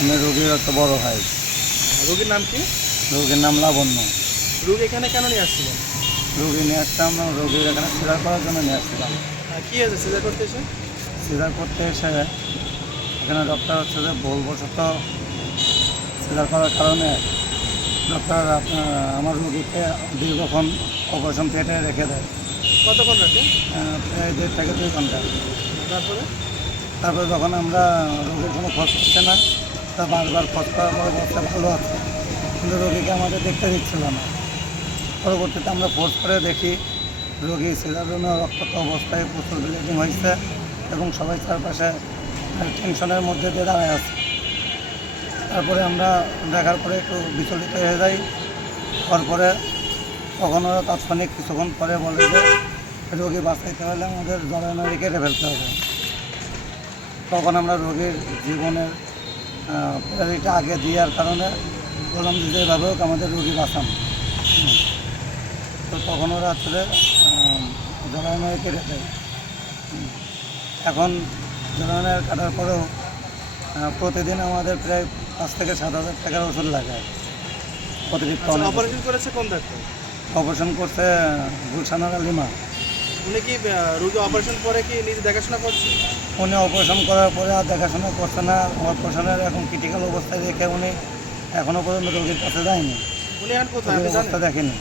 আমি রোগীর একটা বড় ভাই। রোগীর নাম কি? রোগীর নাম লাবণ্য। রোগী এখানে কেন নিয়ে আসছিলেন? রোগী নিয়ে আসতাম, রোগীর এখানে সিজার করার জন্য নিয়ে আসছিলাম। কি হয়েছে সিজার করতে এসে? সিজার করতে এসে এখানে ডক্টর হচ্ছে যে ভুলবশত সিজার করার কারণে ডক্টর আমার রোগীকে দীর্ঘক্ষণ অপারেশন থিয়েটারে রেখে দেয়। কতক্ষণ রাখে? প্রায় 1.5 থেকে 2 ঘন্টা। তারপরে তারপরে যখন আমরা রোগীর কোনো খোঁজ পাচ্ছে না, তা বারবার খোঁজ করার পর বলছে ভালো আছে, কিন্তু রোগীকে আমাদের দেখতে দিচ্ছিল না। পরবর্তীতে আমরা ফোর্স করে দেখি রোগী সিজার জন্য রক্তাক্ত অবস্থায় প্রচুর ব্লিডিং হয়েছে এবং সবাই চারপাশে টেনশনের মধ্যে দিয়ে দাঁড়ায় আছে। তারপরে আমরা দেখার পরে একটু বিচলিত হয়ে যাই। তারপরে তখন ওরা তাৎক্ষণিক কিছুক্ষণ পরে বলে যে রোগী বাঁচাইতে হলে আমাদের জরায়ুনালী কেটে ফেলতে হবে। তখন আমরা রোগীর জীবনের প্রায়োরিটি আগে দেওয়ার কারণে বললাম যে যেভাবে হোক আমাদের রোগী বাঁচান। তো তখন ওরা আসলে জরায়ুনালী কেটে দেয়। এখন জরায়ুনালী কাটার পরেও প্রতিদিন আমাদের প্রায় 5 থেকে 7,000 টাকার ওষুধ লাগে। অতিরিক্ত অপারেশন করেছে কোন ডাক্তার? অপারেশন করছে গুলশানের লিমা। উনি কি রোগী অপারেশন পরে কি নিজে দেখাশোনা করছে? উনি অপারেশন করার পরে আর দেখাশোনা করছে না। অপারেশনের এখন ক্রিটিক্যাল অবস্থায় দেখে উনি এখনও পর্যন্ত রোগীর কাছে যায়নি, উনি এখন কোথায় রোগীর আপনি অবস্থা জানেন? দেখেনি।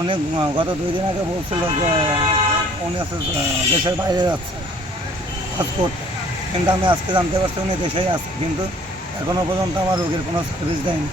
উনি গত 2 দিন আগে বলছিল যে উনি আছে দেশের বাইরে যাচ্ছে কাজ করতে, কিন্তু আমি আজকে জানতে পারছি উনি দেশেই আছে, কিন্তু এখনও পর্যন্ত আমার রোগীর কোনো সার্ভিস দেয়নি।